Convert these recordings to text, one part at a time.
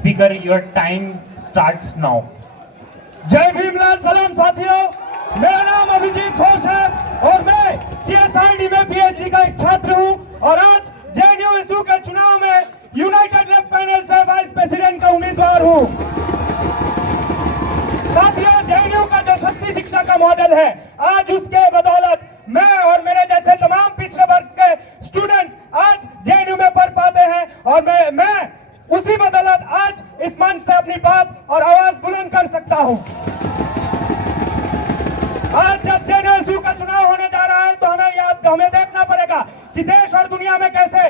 Speaker, your time starts now. जय भीमलाल सलाम साथियों, मेरा नाम अभिजीत घोष है और मैं CSID में PhD का एक छात्र हूं और आज JNU के चुनाव में यूनाइटेड लेफ्ट पैनल से वाइस प्रेसिडेंट का उम्मीदवार हूं। साथियों, JNU का जो सस्ती शिक्षा का मॉडल है, आज उसके बदौलत मैं और मेरे जैसे तमाम पिछड़े वर्ग के स्टूडेंट्स आज JNU में पढ़ पाते हैं और मैं उसी बदौलत आज इस मंच से अपनी बात और आवाज बुलंद कर सकता हूं। आज जब JNU का चुनाव होने जा रहा है तो हमें देखना पड़ेगा कि देश और दुनिया में कैसे,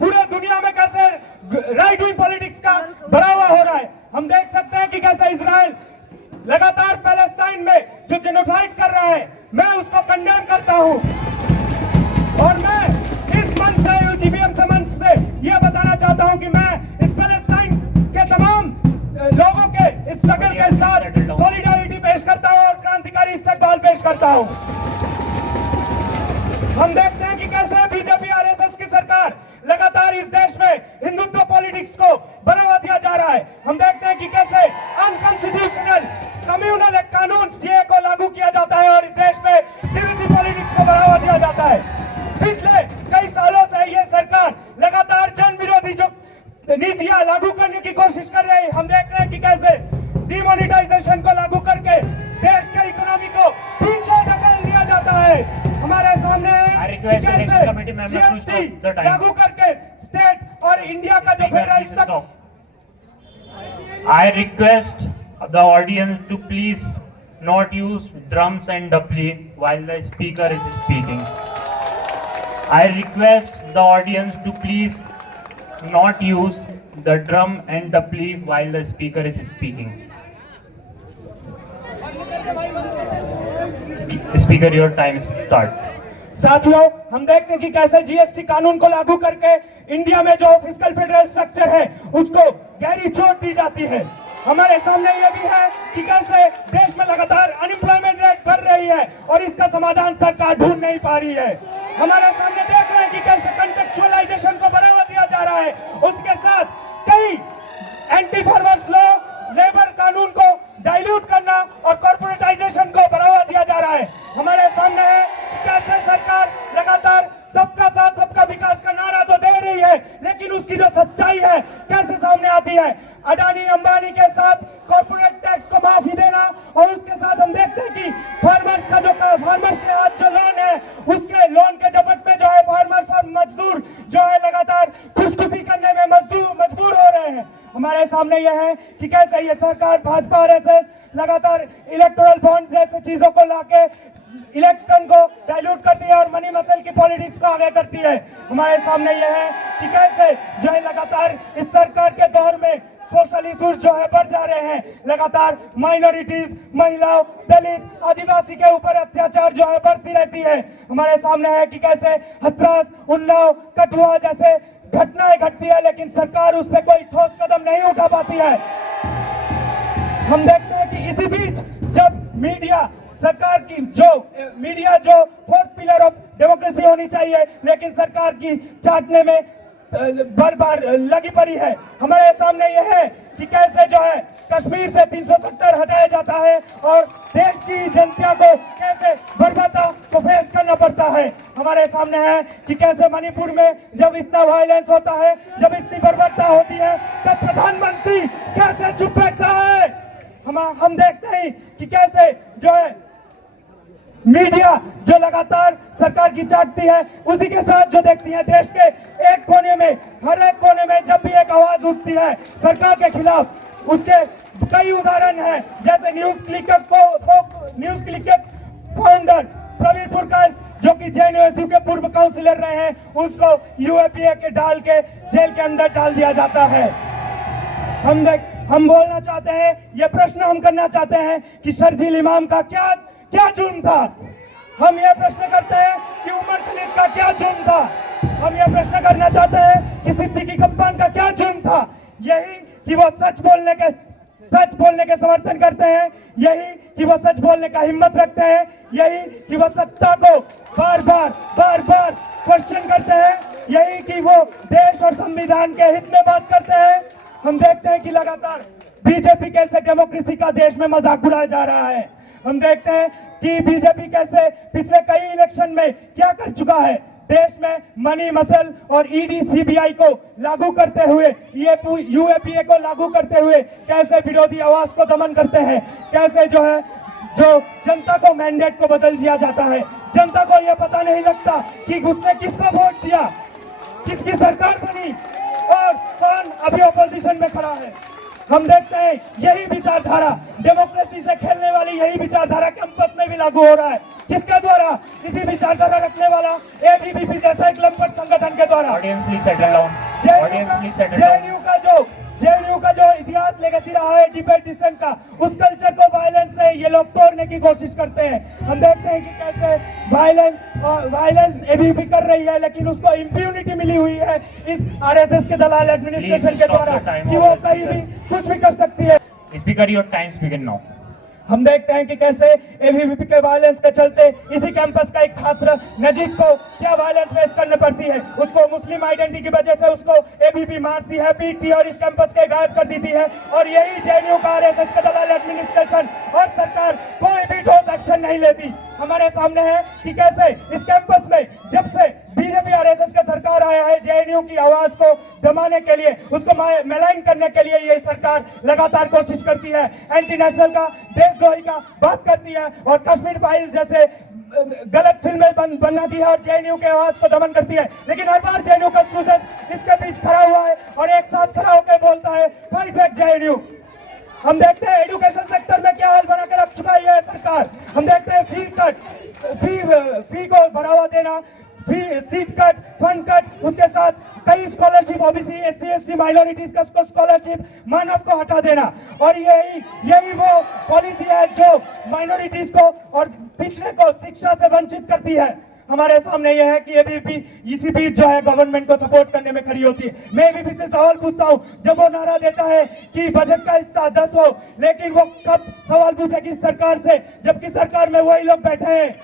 पूरे दुनिया में कैसे राइट विंग पॉलिटिक्स का बढ़ावा हो रहा है। हम देख सकते हैं कि कैसे इजराइल लगातार पैलेस्टाइन में जो जेनोसाइड कर रहा है, मैं उसको कंडेम करता हूं और मैं इस मंच से, UGBM से मंच से यह बताना चाहता हूं कि मैं इस पैलेस्टाइन के तमाम लोगों के इस स्ट्रगल के साथ सॉलिडारिटी पेश करता हूं और क्रांतिकारी इस्तकबाल पेश करता हूं। हम देखते हैं कि कैसे बीजेपी RSS की सरकार लगातार इस देश में हिंदुत्व पॉलिटिक्स को बढ़ावा दिया जा रहा है। हम देखते हैं कि कैसे अनकॉन्स्टिट्यूशनल कम्युनल एक कानून CA को लागू किया जाता है और इस देश में डीवीसी पॉलिटिक्स को बढ़ावा दिया जाता है। पिछले कई सालों से ये सरकार लगातार जन विरोधी जो नीतियां लागू करने की कोशिश कर रही है। हम देख रहे हैं कि कैसे डिमोनेटाइजेशन को लागू करके देश के इकोनॉमी को पीछे ढकेल दिया जाता है। हमारे सामने GST लागू करके स्टेट और इंडिया का जो federal I request the audience to please not use drums and duppli while the speaker is speaking. I request the audience to please not use the drum and duppli while the speaker is speaking. Speaker, your time start. साथियों, हम देखते हैं कि कैसे GST कानून को लागू करके इंडिया में जो फिस्कल फेडरल स्ट्रक्चर है उसको गहरी चोट दी जाती है। हमारे सामने यह भी है कि कैसे देश में लगातार अनएम्प्लॉयमेंट रेट बढ़ रही है और इसका समाधान सरकार ढूंढ नहीं पा रही है। हमारे सामने देख रहे हैं कि कैसे कंटेक्चुअलाइजेशन को बढ़ावा दिया जा रहा है, उसके साथ कई एंटी फार्मर्स लॉ, लेबर कानून को डाइल्यूट करना और कॉर्पोरेटाइजेशन को बढ़ावा दिया जा रहा है। हमारे सामने है कि कैसे सरकार लगातार सबका साथ सबका विकास का नारा तो दे रही है, लेकिन उसकी जो सच्चाई है कैसे सामने आती है। अडानी अंबानी के साथ कॉर्पोरेट टैक्स को माफी देना और उसके साथ हम देखते हैं कि फार्मर्स के हाथ जो लोन है, उसके लोन के झपट में जो है फार्मर्स और मजदूर जो है लगातार खुदकुशी करने में मजबूर हो रहे हैं। हमारे सामने यह है कि कैसे ये सरकार भाजपा RSS लगातार इलेक्टोरल बॉन्ड जैसे चीजों को लाके इलेक्शन को डाइल्यूट करती है और मनी मसल की पॉलिटिक्स को आगे करती है। हमारे सामने यह है कि कैसे जो है लगातार इस सरकार के दौर में सोशल इश्यूज जो है बढ़ जा रहे हैं। लगातार माइनॉरिटीज, महिलाओं, दलित, आदिवासी के ऊपर अत्याचार जो है बढ़ती रहती है। हमारे सामने है कि कैसे हथरास, उन्नाव, कठुआ जैसे घटनाएं घटती है, लेकिन सरकार उस पर कोई ठोस कदम नहीं उठा पाती है। हम देखते हैं कि इसी बीच जब सरकार की मीडिया जो फोर्थ पिलर ऑफ डेमोक्रेसी होनी चाहिए, लेकिन सरकार की चाटने में बार लगी पड़ी है। हमारे सामने यह है कि कैसे जो है कश्मीर से 370 हटाया जाता है और देश की जनता को कैसे बर्बरता को फेस करना पड़ता है। हमारे सामने है कि कैसे मणिपुर में जब इतना वायलेंस होता है, जब इतनी बर्बरता होती है, तब प्रधानमंत्री कैसे चुप बैठता है। हम देखते हैं कि कैसे जो है मीडिया जो लगातार सरकार की चाटती है, उसी के साथ जो देखती है देश के एक कोने में, हर एक कोने में जब भी एक आवाज उठती है सरकार के खिलाफ, उसके कई उदाहरण हैं। जैसे न्यूज क्लिक के फाउंडर प्रवीण पुरकाश जो कि JNU के पूर्व काउंसिलर रहे हैं, उसको UAPA के डाल के जेल के अंदर डाल दिया जाता है। हम बोलना चाहते हैं, ये प्रश्न हम करना चाहते हैं कि शर्जील इमाम का क्या जुर्म था। हम ये प्रश्न करते हैं कि उमर खलीद का क्या जुर्म था। हम ये प्रश्न करना चाहते हैं कि सिद्दीकी कप्तान का क्या जुर्म था। यही कि वो सच बोलने के समर्थन करते हैं, यही कि वो सच बोलने का हिम्मत रखते हैं, यही कि वो सत्ता को बार बार क्वेश्चन करते हैं, यही कि वो देश और संविधान के हित में बात करते हैं। हम देखते हैं कि लगातार बीजेपी कैसे डेमोक्रेसी का देश में मजाक उड़ाया जा रहा है। हम देखते हैं कि बीजेपी कैसे पिछले कई इलेक्शन में क्या कर चुका है, देश में मनी मसल और ईडी सीबीआई को लागू करते हुए, यूएपीए को लागू करते हुए कैसे विरोधी आवाज को दमन करते हैं, कैसे जो जनता को मैंडेट को बदल दिया जाता है। जनता को यह पता नहीं लगता कि उसने किसको वोट दिया, किसकी सरकार बनी और कौन अभी ऑपोजिशन में खड़ा है। हम देखते हैं यही विचारधारा, डेमोक्रेसी से खेलने वाली यही विचारधारा कैंपस में भी लागू हो रहा है। किसके द्वारा? इसी विचारधारा रखने वाला एबीवीपी जैसा एक लंपट संगठन के द्वारा। Audience, please settle down. Audience, please settle down. JNU का जो इतिहास लेगेसी रहा है डिबेट डिसेंट का, उस कल्चर को वायलेंस से ये लोग तोड़ने की कोशिश करते हैं। हम देखते हैं कि कैसे वायलेंस एबीवीपी कर रही है, लेकिन उसको इम्प्यूनिटी मिली हुई है इस आरएसएस के दलाल एडमिनिस्ट्रेशन के द्वारा कि वो कहीं भी कुछ भी कर सकती है। Speaker, your time begin now. हम देखते हैं कि कैसे एबीवीपी के वायलेंस के चलते इसी कैंपस का एक छात्र नजीब को क्या वायलेंस फेस करनी पड़ती है। उसको मुस्लिम आइडेंटिटी की वजह से उसको एबीवीपी मारती है, पीटती है और इस कैंपस के गायब कर देती है। और यही जेएनयू का आरएसएस का दलाल एडमिनिस्ट्रेशन और सरकार कोई भी ठोस एक्शन नहीं लेती। हमारे सामने है कि कैसे इस कैंपस में जब से बीजेपी आरएसएस का सरकार आया है, जेएनयू की आवाज को दबाने के लिए, उसको मेलाइन करने के लिए ये सरकार लगातार कोशिश करती है। एंटी नेशनल का, देशद्रोही का बात करती है और कश्मीर फाइल जैसे गलत फिल्में बनाती है और जेएनयू के आवाज को दमन करती है। लेकिन हर बार जेएनयू का स्टूडेंट इसके बीच खड़ा हुआ है और एक साथ खड़ा होकर बोलता है फाइट बैक जेएनयू। हम देखते हैं एजुकेशन सेक्टर में क्या हाल बना के रख चुका है यह सरकार। हम देखते हैं फी को बढ़ावा देना, सीट कट, फंड कट, उसके साथ कई scholarship, OBC, SC, ST, minorities का स्कॉलरशिप, मानव को हटा देना। और यही वो पॉलिसी है जो माइनॉरिटीज को और पिछड़े को शिक्षा से वंचित करती है। हमारे सामने यह है कि एबीवीपी इसी बीच जो है गवर्नमेंट को सपोर्ट करने में खड़ी होती है। मैं एबीवीपी से सवाल पूछता हूं, जब वो नारा देता है कि बजट का हिस्सा 10 हो, लेकिन वो कब सवाल पूछेगी सरकार से, जबकि सरकार में वही लोग बैठे हैं।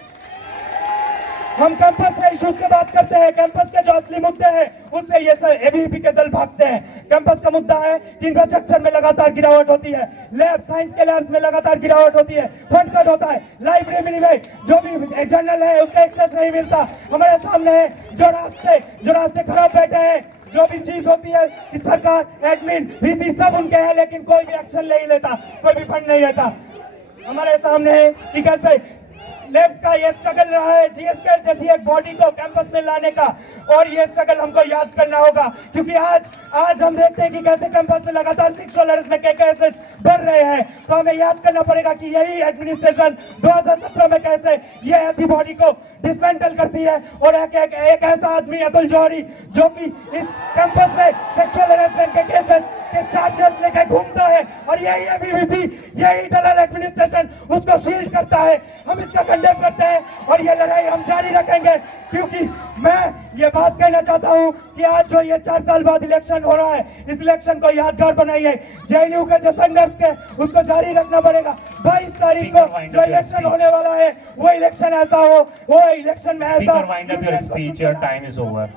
हम कैंपस के इश्यूज की बात करते हैं, कैंपस के जो असली मुद्दे हैं उससे ये एबीवीपी के दल भागते हैं। कैंपस का मुद्दा है कि इंफ्रास्ट्रक्चर में लगातार गिरावट होती है, लैब, साइंस के लैब्स में लगातार गिरावट होती है, फंड कट होता है, लाइब्रेरी में जो भी जर्नल है उसका एक्सेस नहीं मिलता। हमारे सामने है जो रास्ते खराब बैठे हैं, जो भी चीज होती है कि सरकार, एडमिन, वीसी सब उनके हैं, लेकिन कोई भी एक्शन नहीं लेता, कोई भी फंड नहीं लेता। हमारे सामने है कि कैसे लेफ्ट का ये स्ट्रगल रहा है जीएसके जैसी एक बॉडी को कैंपस में लाने का, और ये स्ट्रगल हमको याद करना होगा, क्योंकि आज हम देखते हैं कि कैसे कैंपस में लगातार सेक्सुअल हैरेसमेंट के केसेस बढ़ रहे हैं। तो हमें याद करना पड़ेगा कि यही एडमिनिस्ट्रेशन 2017 में कैसे ये ऐसी बॉडी को डिसमेंटल करती है और एक ऐसा आदमी अतुल जौहरी जो कि इस कैंपस में सेक्सुअल हैरेसमेंट के केसेस के चार्जेस लेकर घूमता है, और यही एबीवीपी, यही दलाल एडमिनिस्ट्रेशन उसको शील्ड करता है। हम इसका कंडेम करते हैं और ये लड़ाई हम जारी रखेंगे, क्योंकि मैं ये बात कहना चाहता हूं कि आज जो ये 4 साल बाद इलेक्शन हो रहा है, इस इलेक्शन को यादगार बनाइए। जेएनयू के जो संघर्ष के उसको जारी रखना पड़ेगा। 22 तारीख को जो इलेक्शन होने वाला है वो इलेक्शन ऐसा हो, वो इलेक्शन में ऐसा। Speaker, wind up your speech. Your time is over.